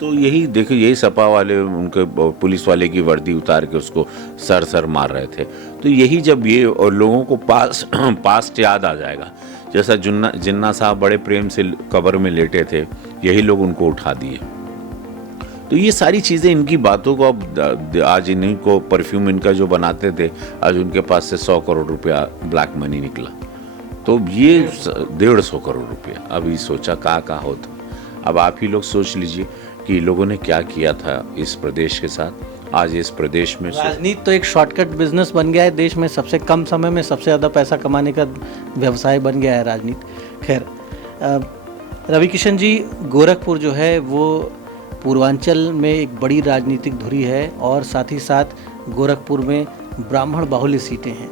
तो यही देखिए, यही सपा वाले उनके पुलिस वाले की वर्दी उतार के उसको सर मार रहे थे। तो यही जब ये और लोगों को पास्ट याद आ जाएगा, जैसा जिन्ना साहब बड़े प्रेम से कब्र में लेटे थे, यही लोग उनको उठा दिए। तो ये सारी चीज़ें, इनकी बातों को अब आज इन्हीं को परफ्यूम इनका जो बनाते थे, आज उनके पास से 100 करोड़ रुपया ब्लैक मनी निकला। तो ये 150 करोड़ रुपया, अभी सोचा का होता। अब आप ही लोग सोच लीजिए कि लोगों ने क्या किया था इस प्रदेश के साथ। आज इस प्रदेश में राजनीति तो एक शॉर्टकट बिजनेस बन गया है देश में। सबसे कम समय में सबसे ज़्यादा पैसा कमाने का व्यवसाय बन गया है राजनीति। खैर, रवि किशन जी, गोरखपुर जो है वो पूर्वांचल में एक बड़ी राजनीतिक धुरी है और साथ ही साथ गोरखपुर में ब्राह्मण बाहुल्य सीटें हैं।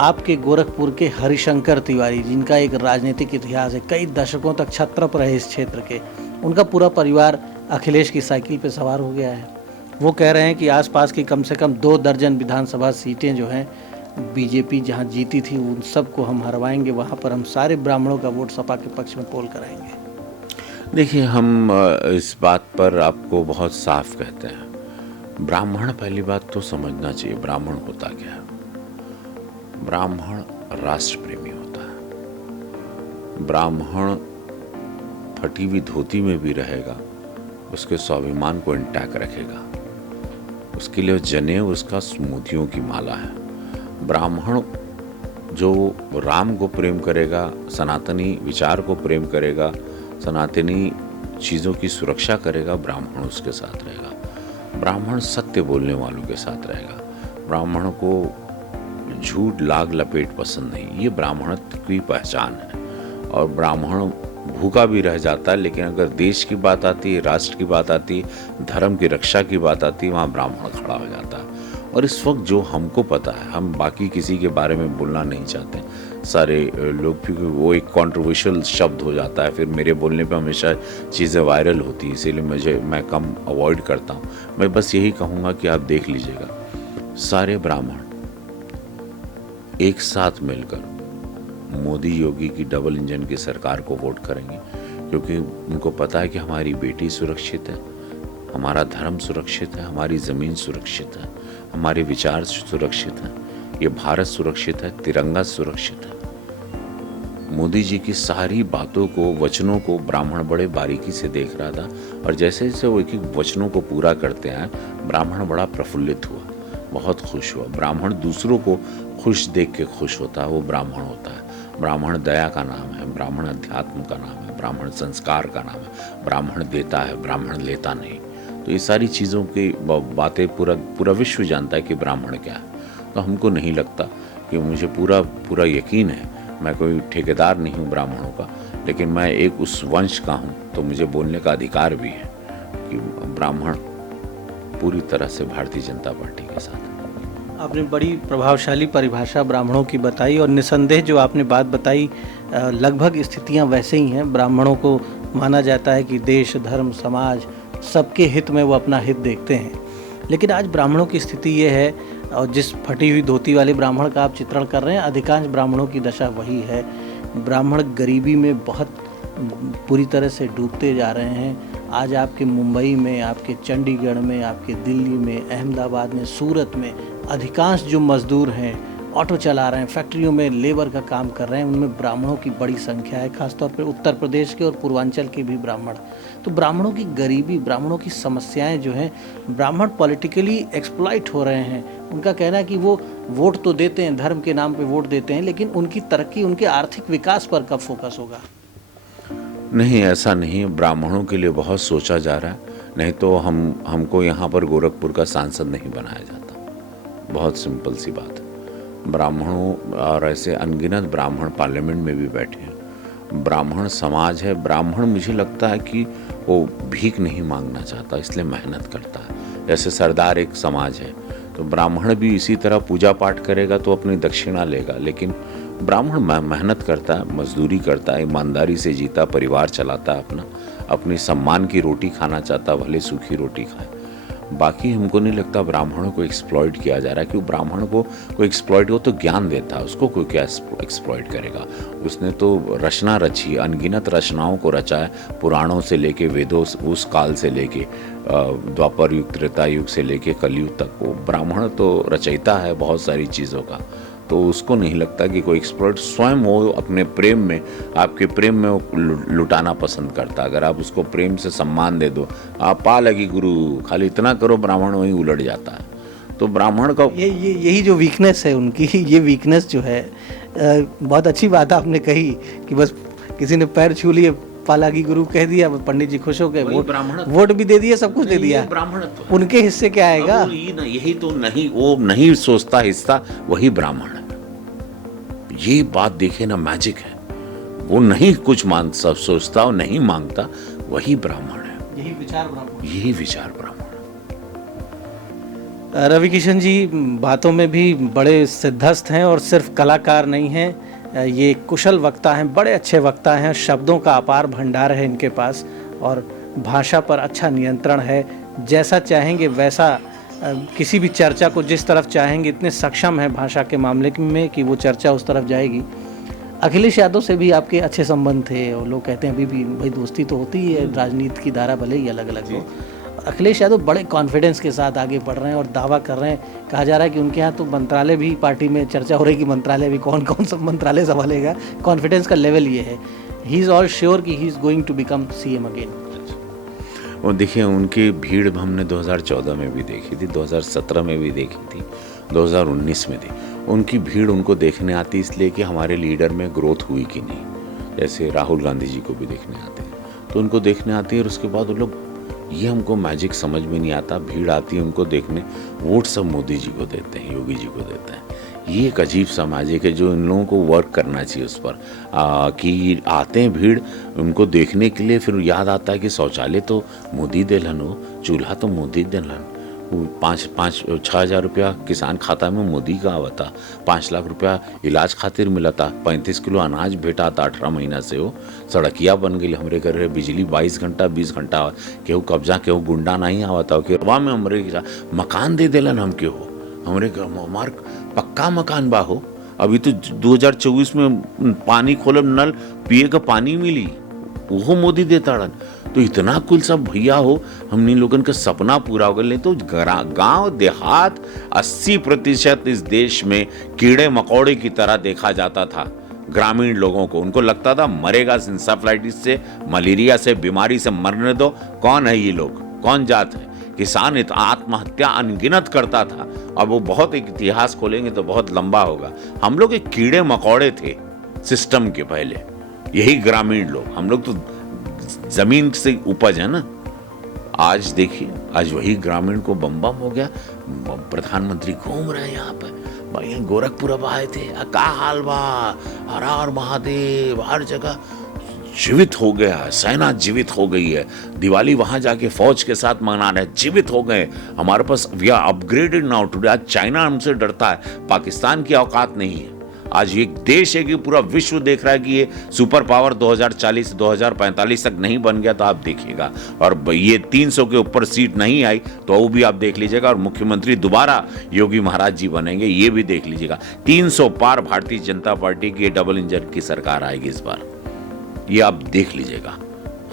आपके गोरखपुर के हरिशंकर तिवारी, जिनका एक राजनीतिक इतिहास है, कई दशकों तक छत्रप रहे इस क्षेत्र के, उनका पूरा परिवार अखिलेश की साइकिल पे सवार हो गया है। वो कह रहे हैं कि आसपास की कम से कम 2 दर्जन विधानसभा सीटें जो हैं बीजेपी जहां जीती थी उन सबको हम हरवाएंगे, वहां पर हम सारे ब्राह्मणों का वोट सपा के पक्ष में पोल कराएंगे। देखिए, हम इस बात पर आपको बहुत साफ कहते हैं। ब्राह्मण, पहली बात तो समझना चाहिए ब्राह्मण होता क्या है। ब्राह्मण राष्ट्र प्रेमी होता है। ब्राह्मण फटी हुई धोती में भी रहेगा, उसके स्वाभिमान को इंटैक्ट रखेगा। उसके लिए जनेऊ उसका मोतियों की माला है। ब्राह्मण जो राम को प्रेम करेगा, सनातनी विचार को प्रेम करेगा, सनातनी चीज़ों की सुरक्षा करेगा, ब्राह्मण उसके साथ रहेगा। ब्राह्मण सत्य बोलने वालों के साथ रहेगा। ब्राह्मण को झूठ लाग लपेट पसंद नहीं, ये ब्राह्मणत्व की पहचान है। और ब्राह्मण भूखा भी रह जाता है, लेकिन अगर देश की बात आती है, राष्ट्र की बात आती है, धर्म की रक्षा की बात आती है, वहाँ ब्राह्मण खड़ा हो जाता है। और इस वक्त जो हमको पता है, हम बाकी किसी के बारे में बोलना नहीं चाहते सारे लोग, क्योंकि वो एक कंट्रोवर्शियल शब्द हो जाता है, फिर मेरे बोलने पे हमेशा चीज़ें वायरल होती हैं, इसीलिए मैं कम अवॉइड करता हूँ। मैं बस यही कहूँगा कि आप देख लीजिएगा, सारे ब्राह्मण एक साथ मिलकर मोदी योगी की डबल इंजन की सरकार को वोट करेंगे, क्योंकि उनको पता है कि हमारी बेटी सुरक्षित है, हमारा धर्म सुरक्षित है, हमारी ज़मीन सुरक्षित है, हमारे विचार सुरक्षित हैं, ये भारत सुरक्षित है, तिरंगा सुरक्षित है। मोदी जी की सारी बातों को, वचनों को ब्राह्मण बड़े बारीकी से देख रहा था, और जैसे जैसे वो एक एक वचनों को पूरा करते हैं, ब्राह्मण बड़ा प्रफुल्लित हुआ, बहुत खुश हुआ। ब्राह्मण दूसरों को खुश देख के खुश होता है, वो ब्राह्मण होता है। ब्राह्मण दया का नाम है, ब्राह्मण अध्यात्म का नाम है, ब्राह्मण संस्कार का नाम है। ब्राह्मण देता है, ब्राह्मण लेता नहीं। तो ये सारी चीज़ों की बातें पूरा विश्व जानता है कि ब्राह्मण क्या है। तो हमको नहीं लगता कि, मुझे पूरा यकीन है, मैं कोई ठेकेदार नहीं हूँ ब्राह्मणों का, लेकिन मैं एक उस वंश का हूँ, तो मुझे बोलने का अधिकार भी है कि ब्राह्मण पूरी तरह से भारतीय जनता पार्टी के साथ है। आपने बड़ी प्रभावशाली परिभाषा ब्राह्मणों की बताई, और निसंदेह जो आपने बात बताई, लगभग स्थितियां वैसे ही हैं। ब्राह्मणों को माना जाता है कि देश, धर्म, समाज सबके हित में वो अपना हित देखते हैं। लेकिन आज ब्राह्मणों की स्थिति ये है, और जिस फटी हुई धोती वाले ब्राह्मण का आप चित्रण कर रहे हैं, अधिकांश ब्राह्मणों की दशा वही है। ब्राह्मण गरीबी में बहुत पूरी तरह से डूबते जा रहे हैं। आज आपके मुंबई में, आपके चंडीगढ़ में, आपके दिल्ली में, अहमदाबाद में, सूरत में अधिकांश जो मजदूर हैं, ऑटो चला रहे हैं, फैक्ट्रियों में लेबर का काम कर रहे हैं, उनमें ब्राह्मणों की बड़ी संख्या है, खासतौर पर उत्तर प्रदेश के और पूर्वांचल के भी ब्राह्मण। तो ब्राह्मणों की गरीबी, ब्राह्मणों की समस्याएं जो हैं, ब्राह्मण पॉलिटिकली एक्सप्लॉइट हो रहे हैं। उनका कहना है कि वो वोट तो देते हैं, धर्म के नाम पे वोट देते हैं, लेकिन उनकी तरक्की, उनके आर्थिक विकास पर कब फोकस होगा? नहीं, ऐसा नहीं। ब्राह्मणों के लिए बहुत सोचा जा रहा है, नहीं तो हमको यहाँ पर गोरखपुर का सांसद नहीं बनाया जाता। बहुत सिंपल सी बात है। ब्राह्मणों और ऐसे अनगिनत ब्राह्मण पार्लियामेंट में भी बैठे हैं। ब्राह्मण समाज है। ब्राह्मण, मुझे लगता है कि वो भीख नहीं मांगना चाहता, इसलिए मेहनत करता है। जैसे सरदार एक समाज है, तो ब्राह्मण भी इसी तरह पूजा पाठ करेगा तो अपनी दक्षिणा लेगा, लेकिन ब्राह्मण मेहनत करता है, मजदूरी करता है, ईमानदारी से जीता, परिवार चलाता है अपना, अपनी सम्मान की रोटी खाना चाहता, भले सूखी रोटी खाए। बाकी हमको नहीं लगता ब्राह्मणों को एक्सप्लॉइट किया जा रहा है, क्योंकि ब्राह्मण को कोई एक्सप्लॉइट हो तो ज्ञान देता है, उसको कोई क्या एक्सप्लॉइट करेगा। उसने तो रचना रची, अनगिनत रचनाओं को रचा है, पुराणों से लेके वेदों, उस काल से लेके द्वापर युग, त्रेता युग से लेके कलयुग तक। वो ब्राह्मण तो रचयिता है बहुत सारी चीज़ों का, तो उसको नहीं लगता कि कोई एक्सपर्ट स्वयं वो अपने प्रेम में, आपके प्रेम में वो लुटाना पसंद करता। अगर आप उसको प्रेम से सम्मान दे दो, आप पा लगी गुरु, खाली इतना करो, ब्राह्मण वहीं उलट जाता है। तो ब्राह्मण का यही जो वीकनेस है उनकी, ये वीकनेस जो है, बहुत अच्छी बात आपने कही कि बस किसी ने पैर छू लिए, पालागी गुरु कह दिया, पंडित जी खुश हो गए, वोट भी दे दिया, सब कुछ दे दिया, ब्राह्मणत्व। उनके हिस्से क्या आएगा? यही तो नहीं, वो नहीं सोचता हिस्सा, वही ब्राह्मण है। ये बात देखे ना, मैजिक है। वो नहीं कुछ सब सोचता और नहीं मांगता, वही ब्राह्मण है। यही विचार ब्राह्मण, यही विचार ब्राह्मण। रवि किशन जी बातों में भी बड़े सिद्धस्थ हैं और सिर्फ कलाकार नहीं हैं, ये कुशल वक्ता हैं, बड़े अच्छे वक्ता हैं, शब्दों का अपार भंडार है इनके पास और भाषा पर अच्छा नियंत्रण है। जैसा चाहेंगे वैसा, किसी भी चर्चा को जिस तरफ चाहेंगे, इतने सक्षम है भाषा के मामले में कि वो चर्चा उस तरफ जाएगी। अखिलेश यादव से भी आपके अच्छे संबंध थे और लोग कहते हैं अभी भी भाई दोस्ती तो होती है, राजनीति की धारा भले ही अलग अलग हो। अखिलेश यादव बड़े कॉन्फिडेंस के साथ आगे बढ़ रहे हैं और दावा कर रहे हैं, कहा जा रहा है कि उनके यहाँ तो मंत्रालय भी, पार्टी में चर्चा हो रही कि मंत्रालय भी, कौन कौन सा मंत्रालय संभालेगा। कॉन्फिडेंस का लेवल ये है, ही इज़ ऑल श्योर कि he is going to become CM again. और देखिए, उनकी भीड़ हमने 2014 में भी देखी थी, 2017 में भी देखी थी, 2019 में थी। उनकी भीड़ उनको देखने आती इसलिए कि हमारे लीडर में ग्रोथ हुई कि नहीं। जैसे राहुल गांधी जी को भी देखने आते हैं, तो उनको देखने आती है और उसके बाद वो लोग, ये हमको मैजिक समझ में नहीं आता, भीड़ आती है उनको देखने, वोट सब मोदी जी को देते हैं, योगी जी को देते हैं। ये एक अजीब सा मैजिक है जो इन लोगों को वर्क करना चाहिए उस पर, कि आते हैं भीड़ उनको देखने के लिए, फिर याद आता है कि शौचालय तो मोदी देलन हो, चूल्हा तो मोदी देलन, 6,000 रुपया किसान खाता में मोदी का आवता, 5 लाख रुपया इलाज खातिर मिला था, 35 किलो अनाज भेटा था 18 महीना से। हो सड़किया बन गई हमरे घर, बिजली 22 घंटा 20 घंटा, केहू कब्जा केहू गुंडा नहीं आवता, केरवा में हमरे मकान दे देलन हम के हो, हमरे हमार पक्का मकान बा हो। अभी तो 2024 में पानी खोलब नल पिए का पानी मिली, वो मोदी देता रन। तो इतना कुल सब भैया हो, हमने लोगन का सपना पूरा हो गया। नहीं तो गांव देहात 80% इस देश में कीड़े मकोड़े की तरह देखा जाता था। ग्रामीण लोगों को, उनको लगता था मरेगा इंसेफ्लाइटिस से, मलेरिया से, बीमारी से मरने दो, कौन है ये लोग, कौन जात है। किसान आत्महत्या अनगिनत करता था। अब वो बहुत एक इतिहास खोलेंगे तो बहुत लंबा होगा। हम लोग एक कीड़े मकोड़े थे सिस्टम के पहले, यही ग्रामीण लोग, हम लोग तो जमीन से उपज है ना। आज देखिए, आज वही ग्रामीण को बम हो गया। प्रधानमंत्री घूम रहे हैं यहाँ पे, भाई गोरखपुर अब आए थे, का हाल बा, हर हर महादेव, हर जगह जीवित हो गया है, सेना जीवित हो गई है। दिवाली वहां जाके फौज के साथ मना रहे, जीवित हो गए। हमारे पास we are upgraded now today. आज चाइना हमसे डरता है, पाकिस्तान की औकात नहीं है। आज एक देश है कि पूरा विश्व देख रहा है कि ये सुपर पावर 2040-2045 तक नहीं बन गया तो आप देखिएगा। और ये 300 के ऊपर सीट नहीं आई तो वो भी आप देख लीजिएगा। और मुख्यमंत्री दोबारा योगी महाराज जी बनेंगे, ये भी देख लीजिएगा। 300 पार भारतीय जनता पार्टी की डबल इंजन की सरकार आएगी इस बार, ये आप देख लीजिएगा।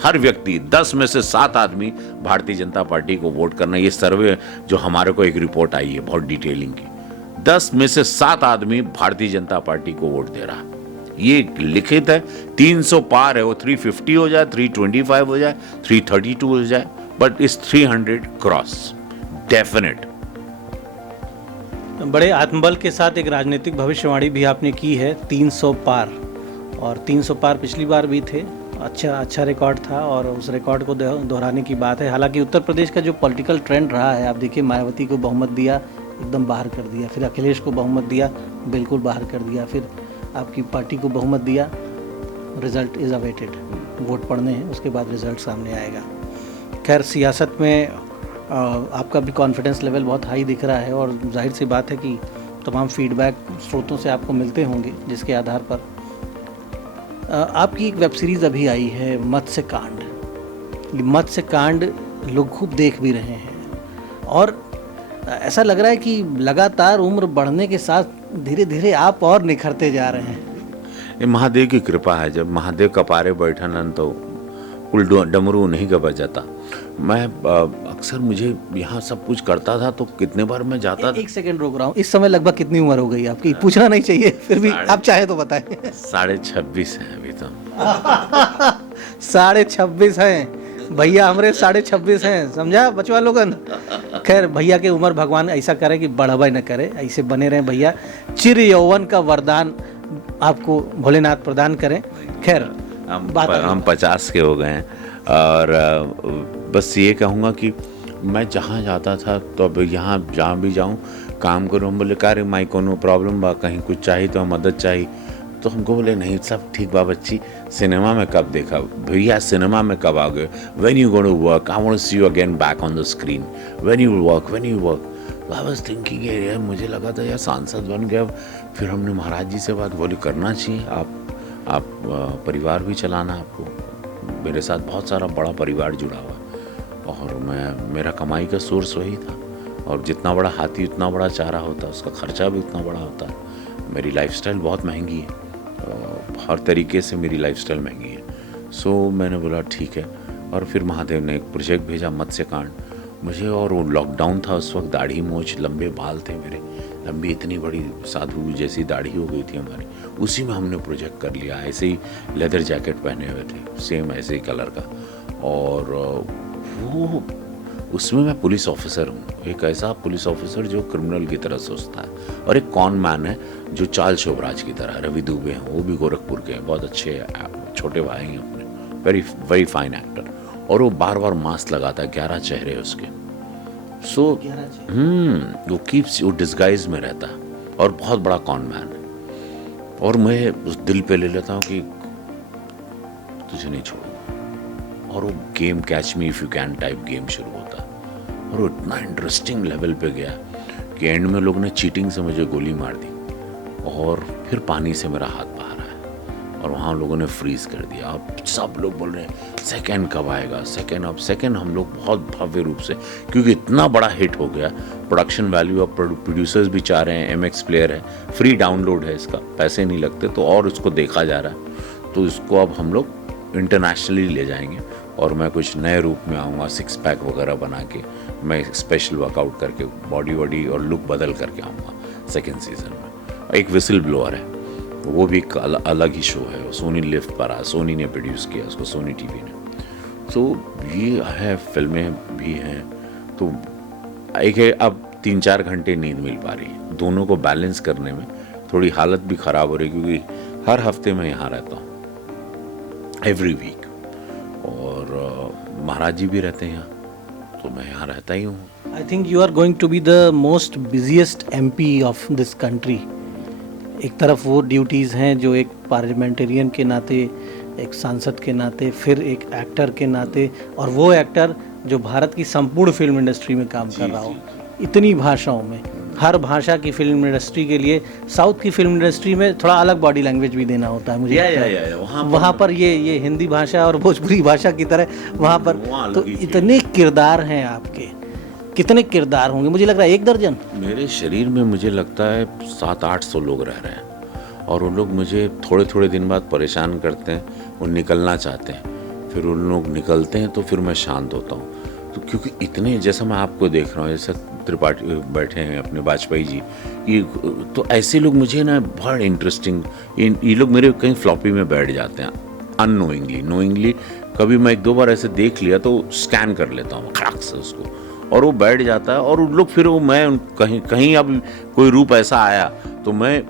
हर व्यक्ति 10 में से 7 आदमी भारतीय जनता पार्टी को वोट करना। ये सर्वे जो हमारे को एक रिपोर्ट आई है बहुत डिटेलिंग की, 10 में से 7 आदमी भारतीय जनता पार्टी को वोट दे रहा। ये लिखित है, 300 पार है, वो 350 हो जाए, 325 हो जाए, 332 हो जाए, बट इस 300 क्रॉस डेफिनेट। बड़े आत्मबल के साथ एक राजनीतिक भविष्यवाणी भी आपने की है, 300 पार। और 300 पार पिछली बार भी थे, अच्छा रिकॉर्ड था और उस रिकॉर्ड को दोहराने की बात है। हालांकि उत्तर प्रदेश का जो पॉलिटिकल ट्रेंड रहा है, आप देखिए, मायावती को बहुमत दिया, एकदम बाहर कर दिया, फिर अखिलेश को बहुमत दिया, बिल्कुल बाहर कर दिया, फिर आपकी पार्टी को बहुमत दिया। रिजल्ट इज़ अवेटेड, वोट पड़ने हैं, उसके बाद रिजल्ट सामने आएगा। खैर, सियासत में आपका भी कॉन्फिडेंस लेवल बहुत हाई दिख रहा है और जाहिर सी बात है कि तमाम फीडबैक स्रोतों से आपको मिलते होंगे, जिसके आधार पर आपकी एक वेब सीरीज़ अभी आई है मत्स्य कांड। ये मत्स्य कांड लोग खूब देख भी रहे हैं और ऐसा लग रहा है कि लगातार उम्र बढ़ने के साथ धीरे धीरे आप और निखरते जा रहे हैं। ये महादेव की कृपा है। जब महादेव कपारे बैठन तो कुल डमरू नहीं का बजाता। मैं अक्सर मुझे यहाँ सब कुछ करता था तो कितने बार मैं जाता था। एक सेकंड रोक रहा हूँ, इस समय लगभग कितनी उम्र हो गई आपकी? पूछना नहीं चाहिए, फिर भी आप चाहे तो बताएं। 26.5 है अभी तो। 26.5 हैं भैया, हमारे 26.5 हैं, समझा बचवा लोगन। खैर भैया की उम्र भगवान ऐसा करे कि बढ़ावा न करे, ऐसे बने रहें भैया। चिर यौवन का वरदान आपको भोलेनाथ प्रदान करें। खैर हम 50 के हो गए हैं और बस ये कहूँगा कि मैं जहाँ जाता था तो अब यहाँ जहाँ भी जाऊँ काम करूँ, बोले कार्य माई कोनो प्रॉब्लम बा, कहीं कुछ चाहिए तो मदद चाहिए तो हमको बोले नहीं सब ठीक बा बच्ची, सिनेमा में कब देखा भैया, सिनेमा में कब आओगे, when you going to work, I want to see you again back on the screen, when you work. I was thinking यार, मुझे लगा था यार सांसद बन गया। फिर हमने महाराज जी से बात बोली करना चाहिए, आप परिवार भी चलाना आपको। मेरे साथ बहुत सारा बड़ा परिवार जुड़ा हुआ और मेरा कमाई का सोर्स वही था और जितना बड़ा हाथी उतना बड़ा चारा होता है, उसका खर्चा भी उतना बड़ा होता है। मेरी लाइफस्टाइल बहुत महंगी है, हर तरीके से मेरी लाइफस्टाइल महंगी है। सो मैंने बोला ठीक है। और फिर महादेव ने एक प्रोजेक्ट भेजा मत्स्य कांड मुझे, और वो लॉकडाउन था उस वक्त, दाढ़ी मूछ लंबे बाल थे मेरे, लंबी इतनी बड़ी साधु जैसी दाढ़ी हो गई थी हमारी। उसी में हमने प्रोजेक्ट कर लिया। ऐसे ही लेदर जैकेट पहने हुए थे, सेम ऐसे ही कलर का, और वो उसमें मैं पुलिस ऑफिसर हूँ, एक ऐसा पुलिस ऑफिसर जो क्रिमिनल की तरह सोचता है, और एक कॉन मैन है जो चाल शोभराज की तरह। रवि दुबे हैं, वो भी गोरखपुर के हैं, बहुत अच्छे छोटे भाई हैं अपने, वेरी वेरी फाइन एक्टर। और वो बार बार मास्क लगाता है, 11 चेहरे उसके। सो वो कीप्स, वो डिस्गाइज में रहता है और बहुत बड़ा कॉन मैन है। और मैं उस दिल पे ले लेता हूँ कि तुझे नहीं छोड़ूंगा। और वो game catch me if you can type game शुरू होता है और वो इतना इंटरेस्टिंग लेवल पे गया कि एंड में लोग ने चीटिंग से मुझे गोली मार दी और फिर पानी से मेरा हाथ बाहर आया और वहाँ लोगों ने फ्रीज कर दिया। अब सब लोग बोल रहे हैं सेकंड कब आएगा, सेकंड। अब सेकंड हम लोग बहुत भव्य रूप से, क्योंकि इतना बड़ा हिट हो गया, प्रोडक्शन वैल्यू, अब प्रोड्यूसर्स भी चाह रहे हैं, MX प्लेयर है, फ्री डाउनलोड है इसका, पैसे नहीं लगते, तो और इसको देखा जा रहा है। तो इसको अब हम लोग इंटरनेशनली ले जाएंगे और मैं कुछ नए रूप में आऊँगा, 6 पैक वगैरह बना के, मैं स्पेशल वर्कआउट करके बॉडी वॉडी और लुक बदल करके आऊँगा सेकेंड सीजन में। एक विसल ब्लोअर है, वो भी एक अलग ही शो है, सोनी लिफ्ट पर आ, सोनी ने प्रोड्यूस किया उसको, सोनी टीवी ने। तो ये है, फिल्में भी हैं। तो एक है, अब 3-4 घंटे नींद मिल पा रही है, दोनों को बैलेंस करने में थोड़ी हालत भी ख़राब हो रही है, क्योंकि हर हफ्ते मैं यहाँ रहता हूँ, एवरी वीक, और महाराज जी भी रहते हैं यहाँ, तो मैं यहाँ रहता ही हूँ। I think you are going to be the most busiest MP of this country. एक तरफ वो ड्यूटीज़ हैं जो एक पार्लियामेंटेरियन के नाते, एक सांसद के नाते, फिर एक एक्टर के नाते, और वो एक्टर जो भारत की संपूर्ण फिल्म इंडस्ट्री में काम कर रहा हो, इतनी भाषाओं में, हर भाषा की फिल्म इंडस्ट्री के लिए साउथ की फिल्म इंडस्ट्री में थोड़ा अलग बॉडी लैंग्वेज भी देना होता है मुझे। वहाँ पर ये हिंदी भाषा और भोजपुरी भाषा की तरह वहाँ पर तो इतने किरदार हैं आपके। कितने किरदार होंगे? मुझे लग रहा है 1 दर्जन। मेरे शरीर में मुझे लगता है 700-800 लोग रह रहे हैं, और वो लोग मुझे थोड़े थोड़े दिन बाद परेशान करते हैं, वो निकलना चाहते हैं, फिर उन लोग निकलते हैं तो फिर मैं शांत होता हूँ। तो क्योंकि इतने, जैसा मैं आपको देख रहा हूँ, जैसे त्रिपाठी बैठे हैं अपने वाजपेयी जी, ये तो ऐसे लोग मुझे ना बहुत इंटरेस्टिंग, ये लोग मेरे कहीं फ्लॉपी में बैठ जाते हैं अननोइंगली, नोइंगली। कभी मैं 1-2 बार ऐसे देख लिया तो स्कैन कर लेता हूँ खड़क से उसको, और वो बैठ जाता है। और उन लोग फिर वो, मैं कहीं कहीं अब कोई रूप ऐसा आया तो मैं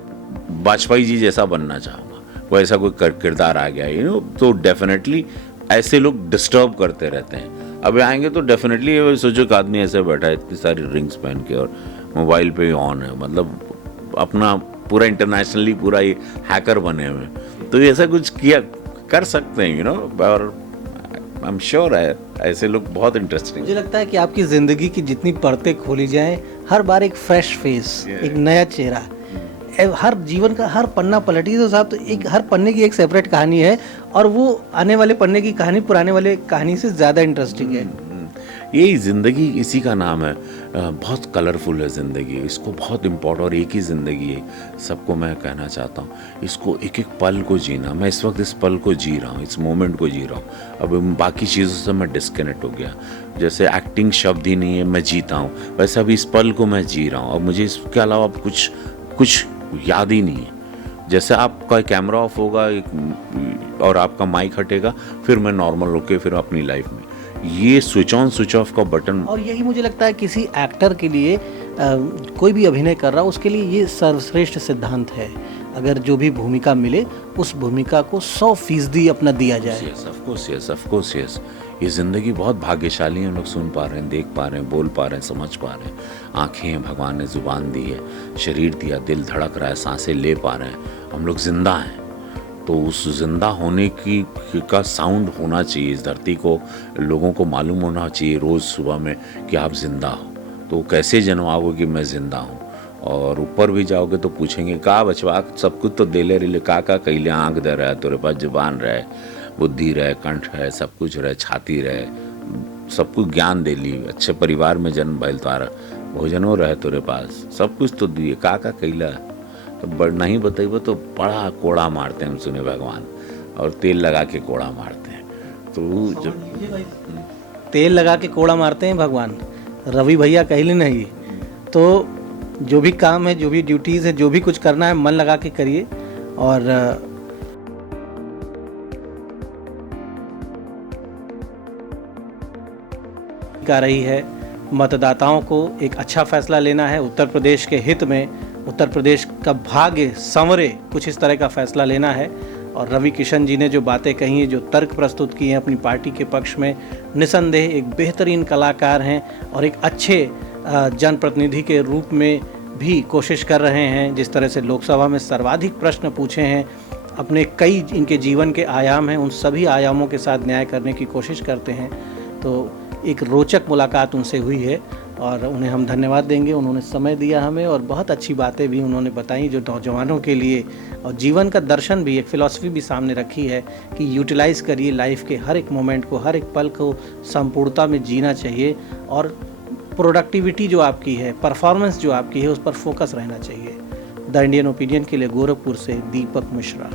वाजपेयी जी जैसा बनना चाहूँगा, वो ऐसा कोई किरदार आ गया, तो डेफिनेटली ऐसे लोग डिस्टर्ब करते रहते हैं। अब आएंगे तो डेफिनेटली सोचो कि आदमी ऐसे बैठा है इतनी सारी रिंग्स पहन के और मोबाइल पे ऑन है, मतलब अपना पूरा इंटरनेशनली पूरा ये हैकर बने हुए, तो ऐसा कुछ किया कर सकते हैं, और आई एम श्योर है ऐसे लोग बहुत इंटरेस्टिंग। मुझे लगता है कि आपकी ज़िंदगी की जितनी परतें खोली जाएं, हर बार एक फ्रेश फेस, एक नया चेहरा। हर जीवन का हर पन्ना पलटी तो साहब, तो एक हर पन्ने की एक सेपरेट कहानी है, और वो आने वाले पन्ने की कहानी पुराने वाले कहानी से ज़्यादा इंटरेस्टिंग है। यही ज़िंदगी, इसी का नाम है। बहुत कलरफुल है ज़िंदगी, इसको बहुत इम्पोर्टेंट, और एक ही ज़िंदगी है, सबको मैं कहना चाहता हूँ, इसको एक एक पल को जीना। मैं इस वक्त इस पल को जी रहा हूँ, इस मोमेंट को जी रहा हूँ। अब बाकी चीज़ों से मैं डिस्कनेक्ट हो गया। जैसे एक्टिंग शब्द ही नहीं है, मैं जीता हूँ, वैसे अभी इस पल को मैं जी रहा हूँ। अब मुझे इसके अलावा अब कुछ याद ही नहीं है। जैसे आपका कैमरा ऑफ होगा और आपका माइक हटेगा, फिर मैं नॉर्मल होके फिर अपनी लाइफ में, ये स्विच ऑन स्विच ऑफ का बटन। और यही मुझे लगता है किसी एक्टर के लिए, कोई भी अभिनय कर रहा, उसके लिए ये सर्वश्रेष्ठ सिद्धांत है। अगर जो भी भूमिका मिले, उस भूमिका को 100% अपना दिया जाए। Of course yes. ये ज़िंदगी बहुत भाग्यशाली है, हम लोग सुन पा रहे हैं, देख पा रहे हैं, बोल पा रहे हैं, समझ पा रहे हैं। आँखें हैं, भगवान ने ज़ुबान दी है, शरीर दिया, दिल धड़क रहा है, सांसें ले पा रहे हैं, हम लोग ज़िंदा हैं। तो उस ज़िंदा होने का साउंड होना चाहिए इस धरती को, लोगों को मालूम होना चाहिए रोज़ सुबह में कि आप ज़िंदा हो। तो कैसे जन्माओगे कि मैं ज़िंदा हूँ। और ऊपर भी जाओगे तो पूछेंगे का बचवा, सब कुछ तो देले रिले, का कहिले, आँख दे रहा है, तेरे पास जुबान रहे, बुद्धि रहे, कंठ रहे, सब कुछ रहे, छाती रहे, सब कुछ ज्ञान दे ली, अच्छे परिवार में जन्म भइल, तारा भोजनो रहे तेरे पास, सब कुछ तो दिए, का कैला। तो बड़ नहीं बताइए तो बड़ा कोड़ा मारते हैं हम सुने भगवान, और तेल लगा के कोड़ा मारते हैं। तो जब तेल लगा के कोड़ा मारते हैं भगवान, रवि भैया कहले नहीं। तो जो भी काम है, जो भी ड्यूटीज़ है, जो भी कुछ करना है, मन लगा के करिए। और आ रही है, मतदाताओं को एक अच्छा फैसला लेना है उत्तर प्रदेश के हित में, उत्तर प्रदेश का भाग्य संवरे, कुछ इस तरह का फैसला लेना है। और रवि किशन जी ने जो बातें कही हैं, जो तर्क प्रस्तुत किए हैं अपनी पार्टी के पक्ष में, निसंदेह एक बेहतरीन कलाकार हैं और एक अच्छे जनप्रतिनिधि के रूप में भी कोशिश कर रहे हैं। जिस तरह से लोकसभा में सर्वाधिक प्रश्न पूछे हैं, अपने कई इनके जीवन के आयाम हैं, उन सभी आयामों के साथ न्याय करने की कोशिश करते हैं। तो एक रोचक मुलाकात उनसे हुई है और उन्हें हम धन्यवाद देंगे। उन्होंने समय दिया हमें और बहुत अच्छी बातें भी उन्होंने बताई जो नौजवानों के लिए, और जीवन का दर्शन भी, एक फ़िलॉसफी भी सामने रखी है कि यूटिलाइज़ करिए लाइफ के हर एक मोमेंट को, हर एक पल को संपूर्णता में जीना चाहिए, और प्रोडक्टिविटी जो आपकी है, परफॉर्मेंस जो आपकी है, उस पर फोकस रहना चाहिए। द इंडियन ओपिनियन के लिए गोरखपुर से दीपक मिश्रा।